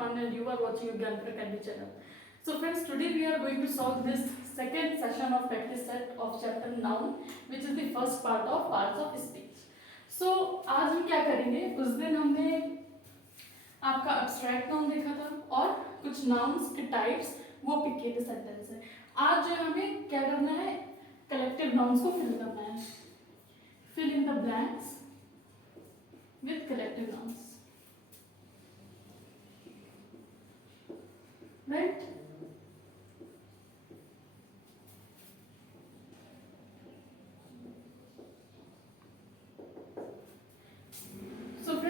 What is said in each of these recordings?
And you are watching Gyan Academy channel. So friends, today we are going to solve this second session of practice set of chapter noun, which is the first part of parts of speech. So आज हम क्या करेंगे, उस दिन हमने आपका abstract noun देखा था और कुछ nouns के types वो पिक किए थे सेंटेंस से। आज जो हमें क्या करना है, collective nouns को fill करना है, fill in the blanks with collective nouns, right?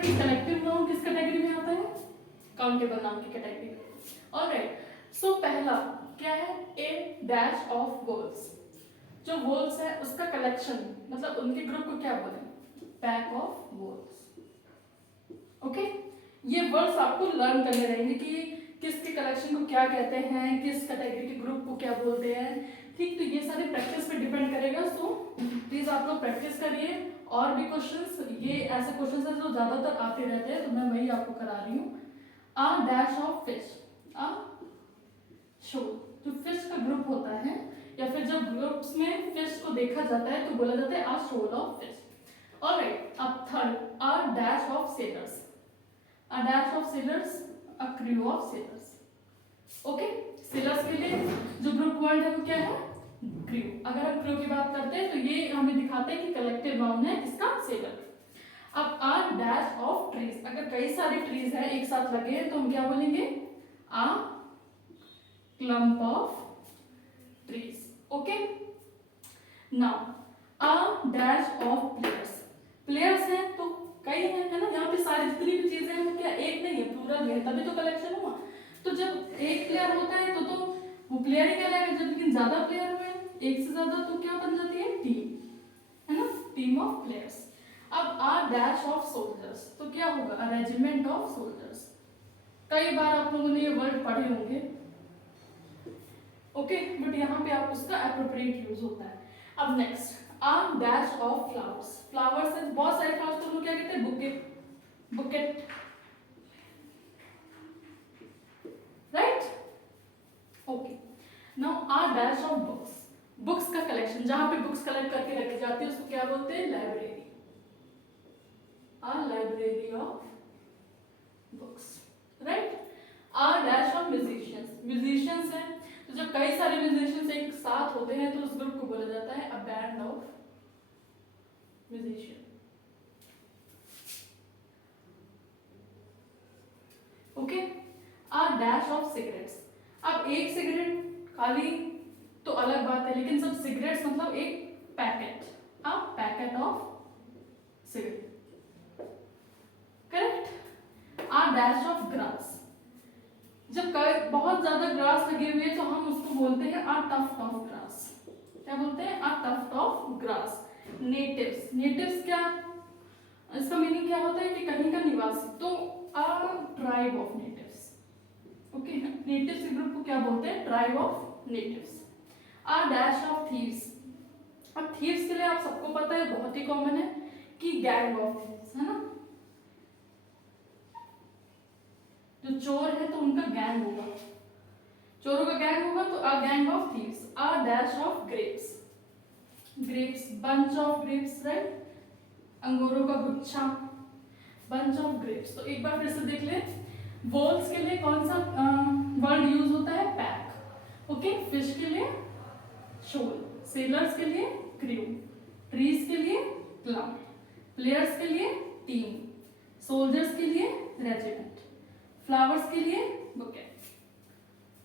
Collective noun किस कैटेगरी में आता है, काउंटेबल नाउन की कैटेगरी में। ऑलराइट, सो पहला क्या है, ए डैश ऑफ वर्ड्स। जो वर्ड्स है उसका कलेक्शन, मतलब उनके ग्रुप को क्या बोलें, पैक ऑफ वर्ड्स। ओके, ये वर्ड्स आपको लर्न करने रहेंगे कि किसके कलेक्शन को क्या कहते हैं, किस कैटेगरी के ग्रुप को क्या बोलते हैं। ठीक, तो ये सारे प्रैक्टिस पे डिपेंड करेगा। सो प्लीज आप लोग प्रैक्टिस करिए। और भी क्वेश्चंस, ये ऐसे क्वेश्चंस हैं जो ज्यादातर आते रहते हैं, तो मैं वही आपको करा रही हूँ। A dash of fish, a show. जो फिश का ग्रुप होता है या फिर जब ग्रुप्स में फिश को देखा जाता है तो बोला जाता है अ शोल ऑफ फिश। ऑलराइट, अब third, a dash of sellers, a dash of sellers, a crew of sellers. Okay, sellers के लिए जो ग्रुप वर्ड है वो क्या है, क्रू। अगर हम क्रू की बात करते हैं तो ये हमें दिखाते हैं कि कलेक्टिव नाउन है इसका सेलर। अब आ डैश ऑफ ट्रीज, अगर कई सारे ट्रीज हैं एक साथ लगे हैं तो हम क्या बोलेंगे, a clump of trees. Okay, now a dash of players. Players हैं तो कई हैं, है ना, यहाँ पे सारी जितनी भी चीजें हैं वो क्या एक नहीं है, प्लूरल है, तभी तो कलेक्शन हुआ। तो जब एक प्लेयर होता है तो वो प्लेयर ही कहलाएगा। जब लेकिन ज्यादा प्लेयर हुए एक से ज्यादा तो क्या बन जाती है, टीम, है ना, टीम ऑफ प्लेयर्स। अब आ डैश ऑफ सोल्जर्स, तो क्या होगा, अ रेजिमेंट ऑफ सोल्जर्स। कई बार आप लोगों ने ये वर्ड पढ़े होंगे, ओके, बट यहाँ पे आप उसका एप्रोप्रिएट यूज होता है। अब next, a dash of flowers. Flowers है बहुत सारे फ्लावर्स, तो क्या कहते हैं, bouquet, bouquet, right. Okay, now a dash of books. Books का कलेक्शन, जहां पे बुक्स कलेक्ट करके रखी जाती है उसको क्या बोलते हैं, library, a library of books, right. A dash of musicians, musicians हैं तो जब कई सारे म्यूजिशियंस एक साथ होते हैं तो उस ग्रुप को बोला जाता है a band of musician. Okay, a dash of cigarettes. अब एक सिगरेट खाली तो अलग बात है, लेकिन सब सिगरेट्स मतलब एक packet, a packet of cigarette, correct. A dash of grass. जब बहुत ज्यादा ग्रास लगे हुए तो हम उसको बोलते हैं आ टफ्ट ऑफ ग्रास। क्या बोलते हैं, a tuft of grass. Natives, natives क्या, इसका मीनिंग क्या होता है कि कहीं का निवासी, तो a tribe of natives. Okay, natives के ग्रुप को क्या बोलते हैं, tribe of natives. A dash of thieves. अब थीव्स के लिए आप सबको पता है, बहुत ही कॉमन है कि गैंग ऑफ थीव्स, है ना, जो चोर है तो उनका गैंग होगा, चोरों का गैंग होगा, तो a gang of thieves. A dash of grapes, grapes, bunch of grapes, right, अंगूरों का गुच्छा, बंच ऑफ ग्रेप्स। तो एक बार फिर से देख ले, वॉल्स के लिए कौन सा वर्ड यूज होता है, पैक। ओके, फिश के लिए शोल, सेलर्स के लिए क्रू, ट्रीज के लिए क्लम्प, प्लेयर्स के लिए टीम, सोल्जर्स के लिए रेजिमेंट, फ्लावर्स के लिए बुकेट,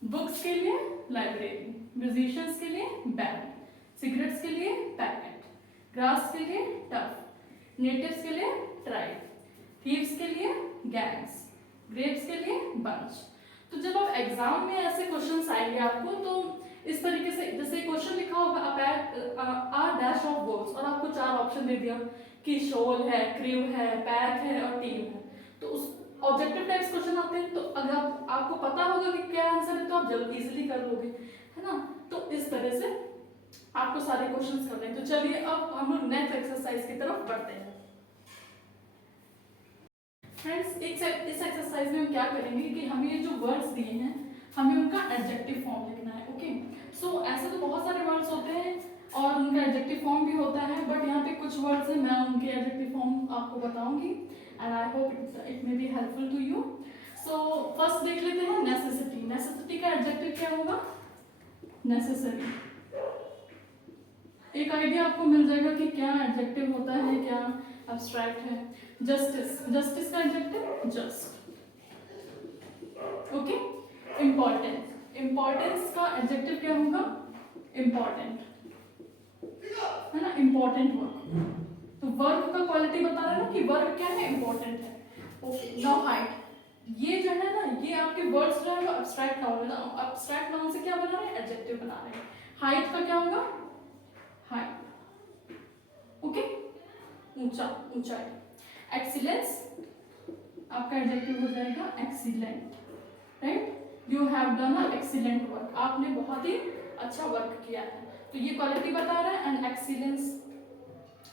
बुक्स के लिए लाइब्रेरी, म्यूजिशियंस के लिए बैंड, सिगरेट्स के लिए पैकेट, ग्रास के लिए टफ, नेटिव्स के लिए ट्राइब, थीव्स के लिए गैंग्स, ग्रेप्स के लिए बंच। तो जब आप एग्जाम में ऐसे क्वेश्चंस आएंगे आपको, तो इस तरीके से, जैसे क्वेश्चन लिखा होगा आ डैश ऑफ वर्ड्स और आपको चार ऑप्शन दे दिया कि शोल है, क्रू है, पैक है और टीम है, तो उस ऑब्जेक्टिव टाइप्स क्वेश्चन आते हैं। तो अगर आपको पता होगा कि क्या आंसर है तो आप जल्दी इजीली कर लोगे, है ना। तो इस तरह से आपको सारे क्वेश्चंस करने हैं। तो चलिए अब हम लोग नेक्स्ट एक्सरसाइज की तरफ बढ़ते हैं। फ्रेंड्स इस एक्सरसाइज में हम क्या करेंगे कि हमें ये जो वर्ड्स दिए हैं हमें उनका एडजेक्टिव फॉर्म लिखना है। ओके, सो ऐसे तो बहुत सारे वर्ड्स होते हैं और उनका एडजेक्टिव फॉर्म भी होता है, बट यहाँ पे कुछ वर्ड्स हैं, मैं उनके एडजेक्टिव फॉर्म आपको बताऊंगी and I hope it may be helpful to you. So first देख लेते हैं नेसेसिटी। नेसेसिटी का एडजेक्टिव क्या होगा? नेसेसरी। एक आइडिया आपको मिल जाएगा कि क्या एडजेक्टिव होता है, क्या एब्स्ट्रैक्ट है। जस्टिस, जस्टिस का adjective just. Okay, importance, importance का एडजेक्टिव क्या होगा? इम्पोर्टेंट, है ना, इम्पोर्टेंट वर्क। तो वर्क का क्वालिटी बता रहा है ना कि वर्क क्या है? इम्पोर्टेंट है। Okay, now height. ये जो है ना, ये आपके वर्ड्स जो है वो एब्स्ट्रैक्ट नाउन है ना, एब्स्ट्रैक्ट नाउन से क्या बना रहे हैं? एडजेक्टिव बना रहे हैं। हाइट का क्या होगा? हाइट। ओके, ऊंचा, ऊंचाई। एक्सीलेंस आपका एडजेक्टिव हो जाएगा excellent, right. You have done a excellent work, आपने बहुत ही अच्छा वर्क किया है, तो ये क्वालिटी बता रहा है। एंड एक्सीलेंस,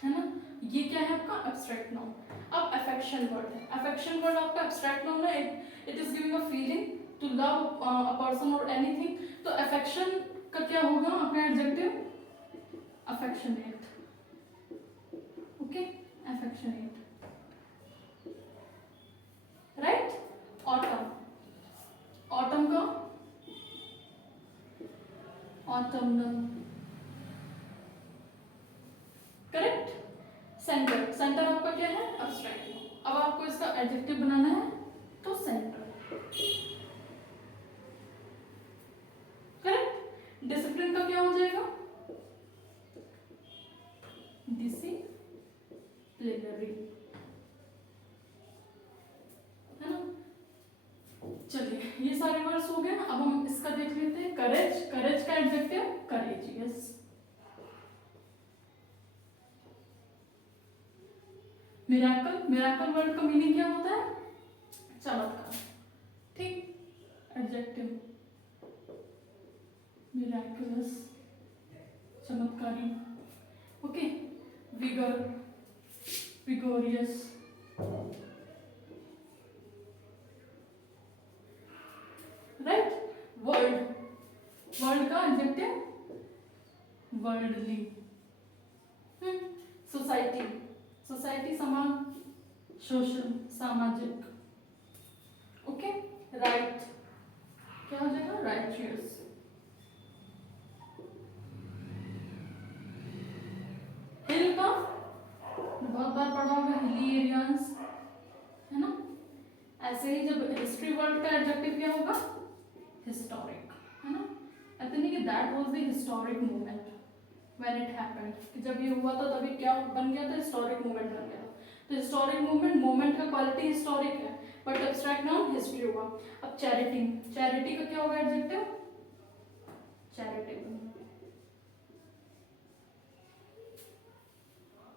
है ना, ये क्या है आपका? Abstract noun. अब अफेक्शन वर्ड है। अफेक्शन वर्ड आपका एब्स्ट्रैक्ट नाउन है, it is giving a feeling to love a person और एनीथिंग। तो अफेक्शन का क्या होगा आपका adjective? Affectionate. Okay, affectionate, right. Autumn, autumn का ऑटमनल, करेक्ट। सेंटर, सेंटर आपका क्या है? एब्स्ट्रैक्ट। अब आपको इसका एडजेक्टिव बनाना है तो सेंटर, करेक्ट। डिसिप्लिन का क्या हो जाएगा? डिसिप्लिनरी, है ना। चलिए, ये सारे वर्ड्स हो गए। अब हम इसका देख लेते हैं। करेज, करेज का adjective courageous. Miracle, miracle word का मीनिंग क्या होता है? चमत्कार, ठीक, एडजेक्टिव मिरेकुलस, चमत्कारी। Okay, vigour, vigorous, right. World, world का एडजेक्टिव वर्ल्डली। सोसाइटी, सोसाइटी समाज, सोशल, सामाजिक। ओके, राइट क्या हो जाएगा? राइचियस। हिल का बहुत बार पढ़ा होगा, हिली एरियाज, है ना। ऐसे ही जब हिस्ट्री वर्ड का एडजेक्टिव क्या होगा? हिस्टोरिक, है ना। ऐसा नहीं कि that was the historic moment when it happened, कि जब ये हुआ था तभी क्या बन गया था? हिस्टोरिक मोमेंट बन गया। तो हिस्टोरिक मूवमेंट, मोमेंट का क्वालिटी हिस्टोरिक है, बट एब्स्ट्रैक्ट नाउन हिस्ट्री होगा। अब चैरिटी, चैरिटी का क्या होगा एडजेक्टिव? Charitable,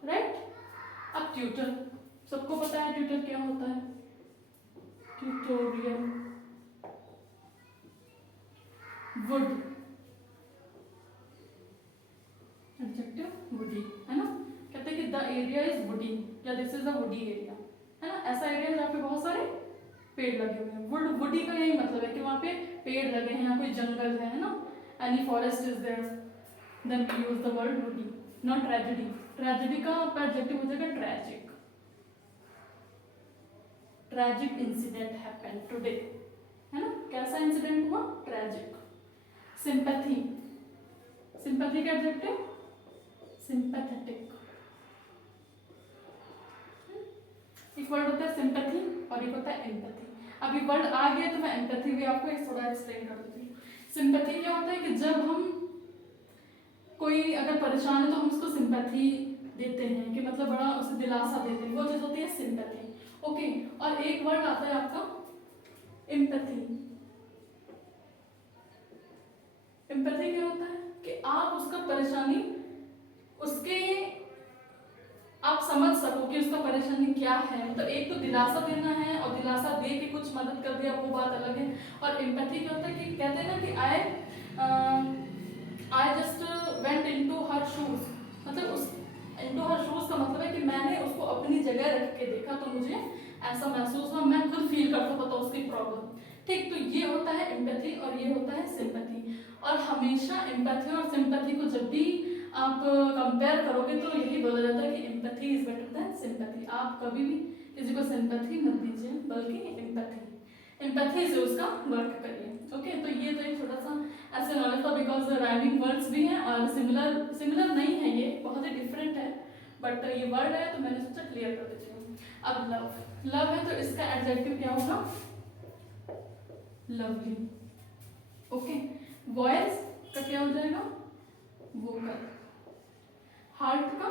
right. अब ट्यूटर, सबको पता है ट्यूटर क्या होता है? ट्यूटोरियल। वुड, एडजेक्टिव वुडी, है ना। कहते हैं कि द एरिया इज वुडी या this is a woody area, है ना। ऐसा एरिया जहाँ पे बहुत सारे पेड़ लगे हुए हैं। वुड, वुडी का यही मतलब है कि वहाँ पे पेड़ लगे हैं या कोई जंगल है ना। Any forest is there, then we use the word woody. Not tragedy, tragedy का एडजेक्टिव हो जाएगा tragic. Tragic incident happened today, है ना। कैसा इंसिडेंट हुआ? ट्रेजिक। सिंपैथी, सिंपैथी का एडजेक्टिव सिंपैथेटिक। एक वर्ड होता है सिंपैथी और एक होता है एम्पैथी। अभी वर्ड आ गया तो मैं एम्पैथी भी आपको एक थोड़ा एक्सप्लेन कर देती हूँ। सिंपैथी क्या होता है कि जब हम कोई अगर परेशान है तो हम उसको सिंपैथी देते हैं, कि मतलब बड़ा उसे दिलासा देते हैं, वो चीज होती है सिंपैथी। ओके, और एक वर्ड आता है आपका एम्पैथी। एम्पैथी क्या होता है कि आप उसका परेशानी, उसके आप समझ सको कि उसका परेशानी क्या है। मतलब एक तो दिलासा देना है और दिलासा दे के कुछ मदद कर दिया, वो बात अलग है। और एम्पैथी क्या होता है कि कहते हैं ना कि I just went into her shoes, मतलब उस इनटू हर शूज का मतलब है कि मैंने उसको अपनी जगह रख के देखा तो मुझे ऐसा महसूस हुआ, मैं खुद फील कर सकता था उसकी प्रॉब्लम। ठीक, तो ये होता है एम्पैथी और ये होता है सिंपैथी। और हमेशा एम्पैथी और सिंपैथी को जब भी आप कंपेयर करोगे तो यही बोला जाता है कि empathy is better than sympathy. आप कभी भी किसी को सिंपैथी मत दीजिए बल्कि एम्पैथी से उसका वर्क करिए। ओके, तो ये तो एक छोटा सा ऐसे नॉलेज था, बिकॉज राइमिंग वर्ड्स भी हैं और सिमिलर नहीं है, ये बहुत ही डिफरेंट है, बट ये वर्ड है तो मैंने सोचा क्लियर कर देती हूँ। अब लव है तो इसका एडजेक्टिव क्या होगा? लवली। ओके, वॉइस का क्या हो जाएगा? वोकल। हार्ट का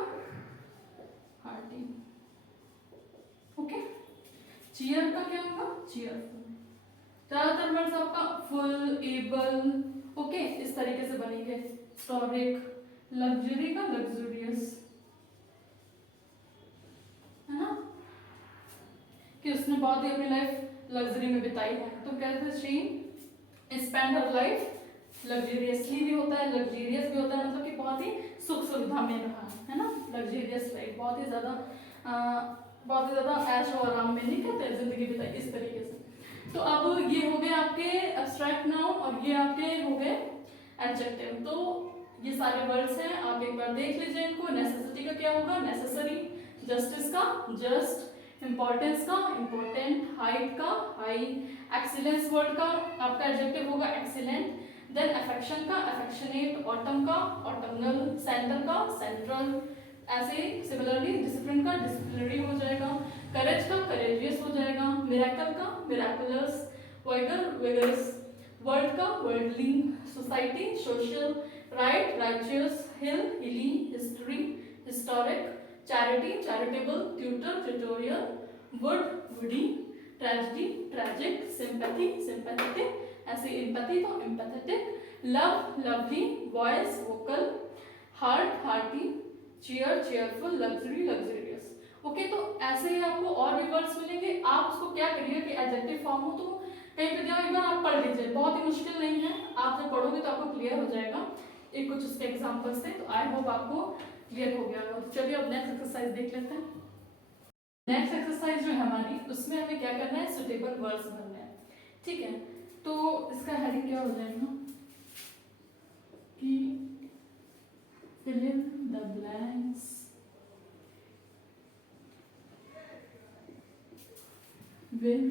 हार्टी। ओके, चीयर का क्या होगा? चीयरफुल। ज्यादातर वर्ड्स आपका फुल, एबल, ओके, इस तरीके से बनेंगे। स्टोरिक, लग्जरी का लग्जूरियस, है ना, कि उसने बहुत ही अपनी लाइफ लग्जरी में बिताई है, तो कहते हैं शी स्पेंड हर लाइफ लग्जरियसली भी होता है, लग्जरियस भी होता है, मतलब कि बहुत ही सुख सुविधा में रहा है ना, लग्जरियस लाइफ, बहुत ही ज्यादा ऐश और आराम में नहीं कहते हैं जिंदगी बिताई, इस तरीके से। तो अब ये हो गए आपके एब्स्ट्रैक्ट नाउन और ये आपके हो गए एडजेक्टिव। तो ये सारे वर्ड्स हैं, आप एक बार देख लीजिए इनको। नेसेसिटी का क्या होगा? नेसेसरी। जस्टिस का जस्ट। इम्पोर्टेंस का इम्पोर्टेंट। हाइट का हाई। एक्सीलेंस वर्ड का आपका एडजेक्टिव होगा एक्सीलेंट। देन अफेक्शन का अफेक्शनेट। ऑटम का ऑटमनल। सेंटर का सेंट्रल। ऐसे सिमिलरली डिसिप्लिन का डिसिप्लिनरी हो जाएगा। करेज का करेजियस हो जाएगा। मिरेकल का मिराकुलस। Vigour vigorous. वर्ल्ड का worldly. Society social. Right righteous. Hill hilly. History historic. Charity charitable. Tutor tutorial. Wood woody. Tragedy tragic. Sympathy sympathetic. ऐसे एम्पैथी तो empathetic. Love lovely. Voice vocal. Heart hearty. Cheer cheerful. Luxury luxurious. Okay, तो ऐसे ही आपको और भी words मिलेंगे। आप उसको क्या करिए कि एडजेक्टिव फॉर्म हो तो कहीं पे दिया एक बार आप पढ़ लीजिए, बहुत ही मुश्किल नहीं है, आप जब पढ़ोगे तो आपको क्लियर हो जाएगा एक कुछ उसके एग्जांपल्स से। तो आई होप आपको क्लियर हो गया होगा। तो चलिए अब नेक्स्ट एक्सरसाइज देख लेते हैं। नेक्स्ट एक्सरसाइज जो है हमारी, उसमें हमें क्या करना है? सुटेबल वर्ड्स भरने हैं। ठीक है, तो इसका हेडिंग क्या हो जाएगा कि fill in the blanks with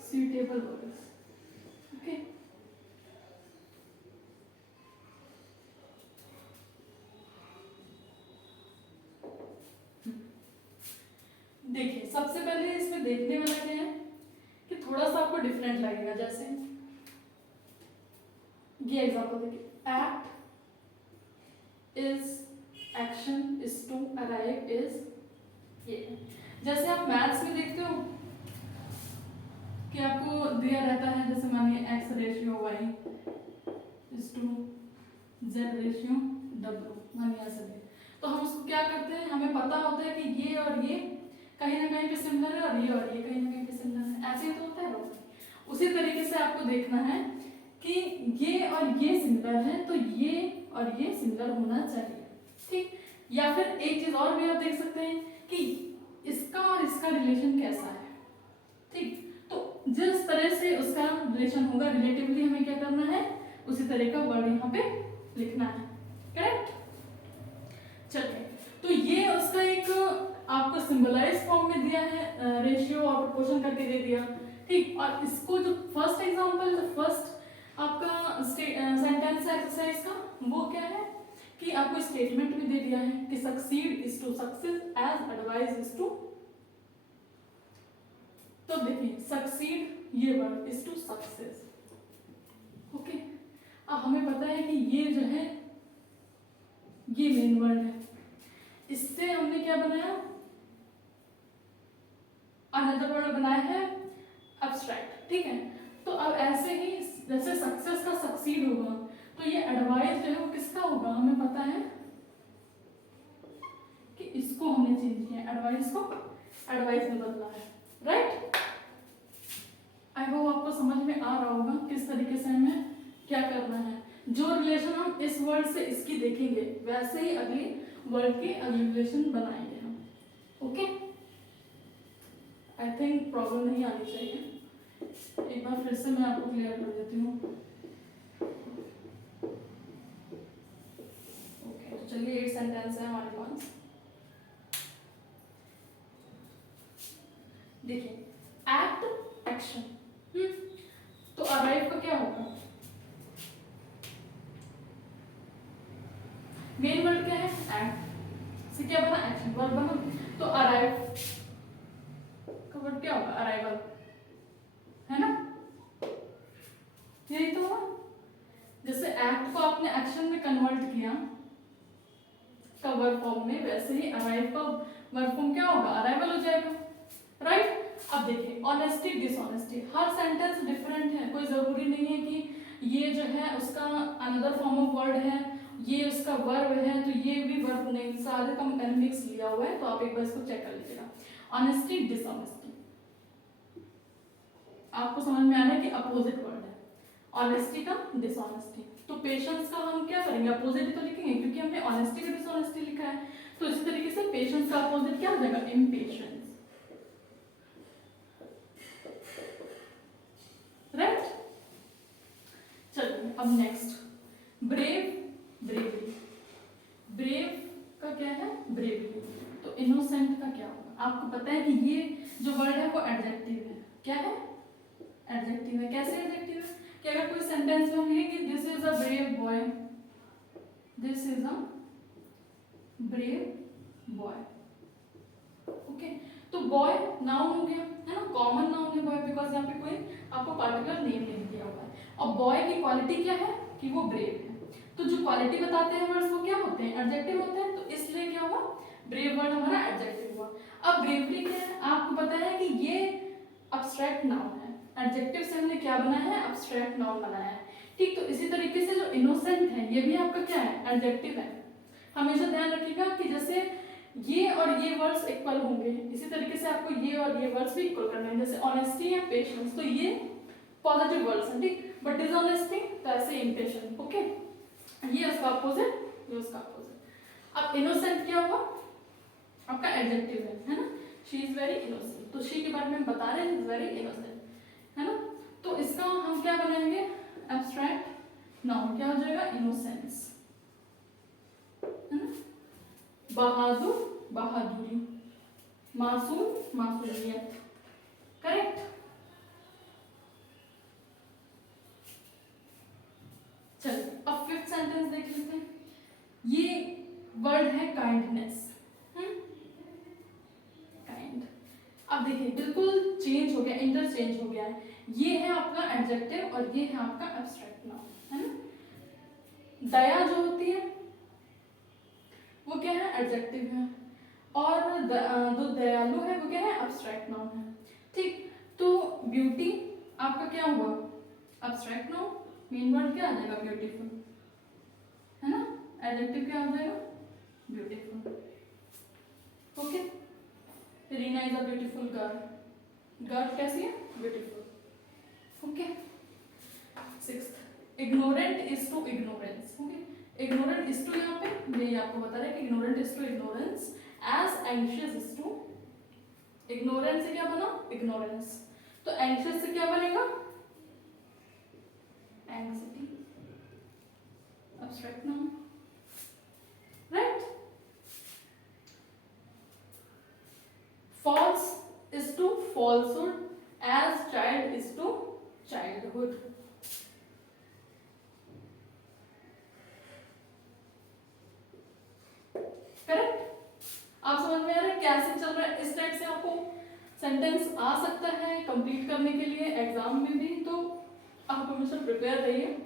suitable words. Okay. देखिए, सबसे पहले इसमें देखने वाला क्या है कि थोड़ा सा आपको डिफरेंट लगेगा। जैसे ये एग्जांपल देखिए, act is, action is to, arrive is. ये जैसे आप मैथ्स में देखते हो कि आपको दिया रहता है, जैसे मानिए X ratio Y is to Z ratio W, मानिए ऐसे भी, तो हम उसको क्या करते हैं, हमें पता होता है कि ये और ये कहीं ना कहीं पे सिमिलर है और ये कहीं ना कहीं पे सिमिलर है, ऐसे ही तो होता है लोग। उसी तरीके से आपको देखना है कि ये और ये सिमिलर है तो ये और ये सिमिलर होना चाहिए। ठीक, या फिर एक चीज और भी आप देख सकते हैं कि इसका और इसका रिलेशन कैसा है। ठीक, तो जिस तरह से उसका रिलेशन होगा रिलेटिवली हमें क्या करना है, उसी तरह का वर्ड यहाँ पे लिखना है। करेक्ट? चलिए, तो ये उसका एक आपको सिंबलाइज फॉर्म में दिया है, रेशियो और प्रोपोर्शन करके दे दिया। ठीक, और इसको जो फर्स्ट एग्जांपल, जो फर्स्ट आपका सेंटेंस है एक्सरसाइज का, वो क्या है कि आपको स्टेटमेंट भी दे दिया है कि succeed is to success as advice is to. तो देखिए, सक्सीड ये word is to success. Okay, अब हमें पता है कि ये जो है ये मेन वर्ड है, इससे हमने क्या बनाया, अनदर वर्ड बनाया है एब्स्ट्रैक्ट। ठीक है, तो अब ऐसे ही जैसे सक्सेस का सक्सीड होगा तो ये एडवाइस जो है वो किसका होगा, हमें पता है कि इसको हमने चेंज किया, एडवाइस को एडवाइस में बदला है। राइट? आई होप आपको समझ में आ रहा होगा किस तरीके से हमें क्या करना है। जो रिलेशन हम इस वर्ड से इसकी देखेंगे वैसे ही अगली वर्ड के अगले रिलेशन बनाएंगे हम। ओके, आई थिंक प्रॉब्लम नहीं आनी चाहिए। एक बार फिर से मैं आपको क्लियर कर देती हूँ। ओके, तो चलिए 8 सेंटेंस है हमारे पास। देखिए, एक्ट, एक्शन। तो अराइव का क्या होगा? मेन वर्ड क्या है? एक्ट से क्या बना? एक्शन, वर्ब बना। तो अराइव का वर्ड क्या होगा? अराइवल, है ना? यही तो हुआ। जैसे एक्ट को आपने एक्शन में कन्वर्ट किया का वर्ब फॉर्म में, वैसे ही अराइव का वर्ब फॉर्म क्या होगा? अराइवल हो जाएगा, राइट? अब देखिए, ऑनेस्टी, डिसऑनेस्टी, हर सेंटेंस डिफरेंट है। कोई जरूरी नहीं है कि ये जो है उसका अनदर फॉर्म ऑफ वर्ड है, ये उसका वर्ब है तो ये भी वर्ब नहीं, सारे का मिक्स लिया हुआ है। तो आप एक बार इसको चेक कर लीजिएगा। ऑनेस्टी, डिसऑनेस्टी, आपको समझ में आ रहा है कि अपोजिट वर्ड है ऑनेस्टी का, डिसऑनेस्टी। तो पेशेंस का हम क्या करेंगे? अपोजिट ही तो लिखेंगे, क्योंकि हमने ऑनेस्टी का डिसऑनेस्टी लिखा है। तो इसी तरीके से पेशेंस का अपोजिट क्या हो जाएगा? Impatience, right? चलिए अब नेक्स्ट, ब्रेव, ब्रेवरी। ब्रेव का क्या है? ब्रेवरी। तो इनोसेंट का क्या होगा? आपको पता है कि ये जो वर्ड है वो एडजेक्टिव है। क्या है? एडजेक्टिव है। कैसे एडजेक्टिव है? कि अगर कोई सेंटेंस में हम लिखें कि this is a brave boy, this is a brave boy, okay. तो बॉय नाउन हो गया, है ना? कॉमन नाउन है बॉय, बिकॉज यहाँ पे कोई आपको पार्टिकुलर नेम नहीं दिया हुआ है। और बॉय की क्वालिटी क्या है? कि वो ब्रेव है। तो जो क्वालिटी बताते हैं वर्ड्स वो क्या होते हैं? एडजेक्टिव होते हैं। तो इसलिए क्या हुआ? ब्रेव वर्ड हमारा एडजेक्टिव हुआ। अब ब्रेवरी क्या है? आपको पता है कि ये अब्स्ट्रैक्ट नाउन है। एडजेक्टिव से हमने क्या बनाया है? अब्स्ट्रैक्ट नाउन बनाया है, ठीक। तो इसी तरीके से जो इनोसेंट है ये भी आपका क्या है? एडजेक्टिव है। हमेशा ध्यान रखिएगा कि जैसे ये और ये वर्ड्स इक्वल होंगे, इसी तरीके से आपको ये और ये वर्ड्स भी इक्वल करने हैं। जैसे ऑनेस्टी या पेशेंस, तो ये पॉजिटिव वर्ड्स हैं, ठीक। बट डिसऑनेस्टी तो ऐसे इम्पेशेंट, ओके। ये उसका अपोजिट, ये उसका अपोजिट। अब इनोसेंट क्या हुआ? आपका एडजेक्टिव है ना? She is very innocent. तो शी के बारे में हम बता रहे हैं, इज वेरी इनोसेंट, है ना? तो इसका हम क्या बनाएंगे? एब्स्ट्रैक्ट नाउन क्या हो जाएगा? इनोसेंस, है ना? बहादुर, बहादुरी, मासूम, मासूमियत, करेक्ट। चलिए अब फिफ्थ सेंटेंस देख लेते हैं। ये वर्ड है काइंडनेस, काइंड। अब देखिए बिल्कुल चेंज हो गया, इंटरचेंज हो गया है। ये है आपका एडजेक्टिव और ये है आपका एब्स्ट्रैक्ट नाउन, है ना? दया जो होती है वो क्या है? एडजेक्टिव है। और जो दयालु है वो क्या है? एब्स्ट्रैक्ट नाउन है, ठीक। तो ब्यूटी आपका क्या हुआ? Abstract noun. मेन वर्ड क्या आ जाएगा? ब्यूटीफुल, है ना? एडजेक्टिव क्या हो जाएगा? Beautiful, okay. Reena is a beautiful girl, girl कैसी है? Beautiful, okay. Sixth, ignorant is to ignorance, okay. Ignorant is to यहाँ पे ये आपको बता रहा है कि ignorant is to ignorance, as anxious is to, ignorance से क्या बना? इग्नोरेंस। तो एंग्शियस से क्या बनेगा? Anxiety, abstract noun, right. false is to falsehood, as child is to childhood, correct. आप समझ में आ रहा है कैसे चल रहा है? इस टाइप से आपको सेंटेंस आ सकता है कंप्लीट करने के लिए एग्जाम में भी। तो आप हमेशा प्रिपेयर रहिए।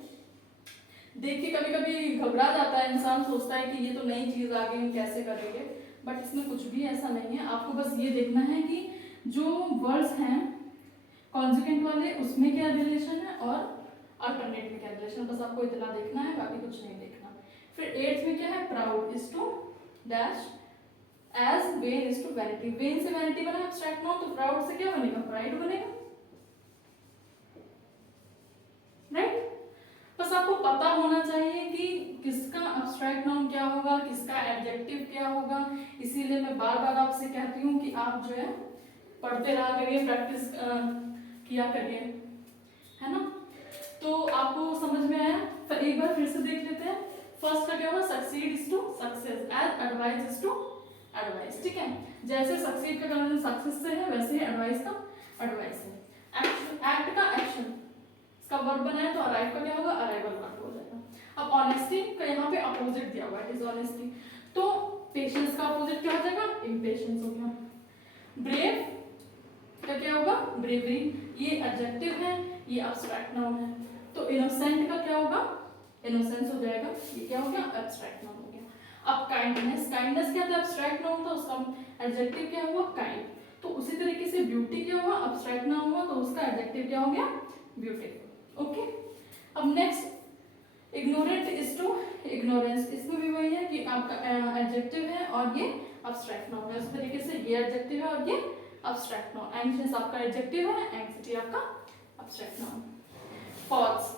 देखिए कभी कभी घबरा जाता है इंसान, सोचता है कि ये तो नई चीज आ गई, हम कैसे करेंगे, बट इसमें कुछ भी ऐसा नहीं है। आपको बस ये देखना है कि जो वर्ड्स हैं कॉन्जुगेंट वाले उसमें क्या रिलेशन है और अल्टरनेट में क्या रिलेशन, बस आपको इतना देखना है, बाकी कुछ नहीं देखना। फिर एट्थ में क्या है? Proud is to dash, as vain is to vanity. Vain से वैनिटी बना एब्स्ट्रैक्ट नाउन, तो प्राउड से क्या बनेगा? प्राइड बनेगा, राइट। बस आपको पता होना चाहिए कि किसका एब्स्ट्रैक्ट नाउन क्या होगा, किसका एडजेक्टिव क्या होगा। इसीलिए मैं बार बार आपसे कहती हूँ कि आप जो है पढ़ते रहा करिए, प्रैक्टिस किया करिए, है ना। तो आपको समझ में आया? फिर एक बार फिर से देख लेते हैं। फर्स्ट का क्या होगा? Succeed is to success, as advice is to advice, ठीक है। जैसे सक्सीड का कंजन सक्सेस से है, वैसे ही एडवाइस का एडवाइस है। एक्ट का एक्शन, इसका वर्ब बनाए तो अराइव का क्या होगा? अराइवल वर्ब हो जाएगा। अब ऑनेस्टी का यहाँ पे अपोजिट दिया हुआ है, डिसऑनेस्टी, तो पेशेंस का अपोजिट क्या हो जाएगा? इम्पेशेंस हो गया। ब्रेव का क्या होगा? ब्रेवरी, ये एडजेक्टिव है, ये एब्स्ट्रैक्ट नाउन है। तो इनोसेंट का क्या होगा? इनोसेंस हो जाएगा, ये क्या हो गया? एब्स्ट्रैक्ट नाउन हो गया। अब काइंडनेस, काइंडनेस क्या था? एब्स्ट्रैक्ट नाउन था, उसका एडजेक्टिव क्या हुआ? काइंड। तो उसी तरीके से ब्यूटी क्या हुआ? एब्स्ट्रैक्ट नाउन हुआ, तो उसका एडजेक्टिव क्या हो गया? ब्यूटीफुल। ओके, अब next ignorant is to ignorance, इसमें भी वही है कि आपका एडजेक्टिव है और ये एब्स्ट्रैक्ट नाउन है। उस तरीके से ये एडजेक्टिव है और ये एब्स्ट्रैक्ट नाउन। एंग्शियस आपका एडजेक्टिव है, एंग्जाइटी आपका एब्स्ट्रैक्ट नाउन। फॉल्स,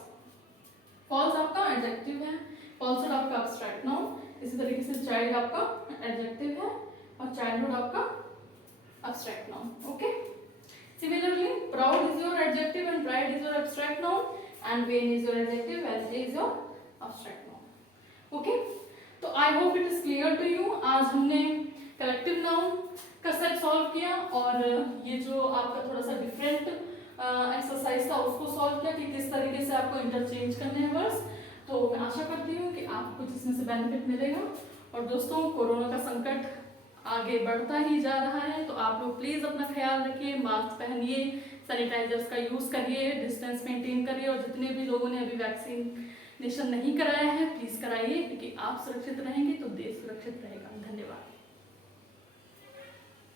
फॉल्स आपका एडजेक्टिव है, फॉल्सहुड आपका एब्स्ट्रैक्ट नाउन। इसी तरीके से चाइल्ड आपका एडजेक्टिव है और चाइल्डहुड आपका abstract noun. Okay, similarly proud is your adjective and pride is your abstract noun and vain is your adjective and is your abstract noun. Okay, तो I hope it is clear to you. आज हमने collective noun का set solve किया और ये जो आपका थोड़ा सा डिफरेंट एक्सरसाइज था उसको सॉल्व किया कि किस तरीके से आपको इंटरचेंज करने हैं वर्ड्स। तो मैं आशा करती हूँ कि आपको कुछ इसमें से बेनिफिट मिलेगा। और दोस्तों, कोरोना का संकट आगे बढ़ता ही जा रहा है, तो आप लोग प्लीज़ अपना ख्याल रखिए, मास्क पहनिए, सैनिटाइजर्स का यूज़ करिए, डिस्टेंस मेंटेन करिए और जितने भी लोगों ने अभी वैक्सीनेशन नहीं कराया है प्लीज़ कराइए, क्योंकि आप सुरक्षित रहेंगे तो देश सुरक्षित रहेगा। धन्यवाद।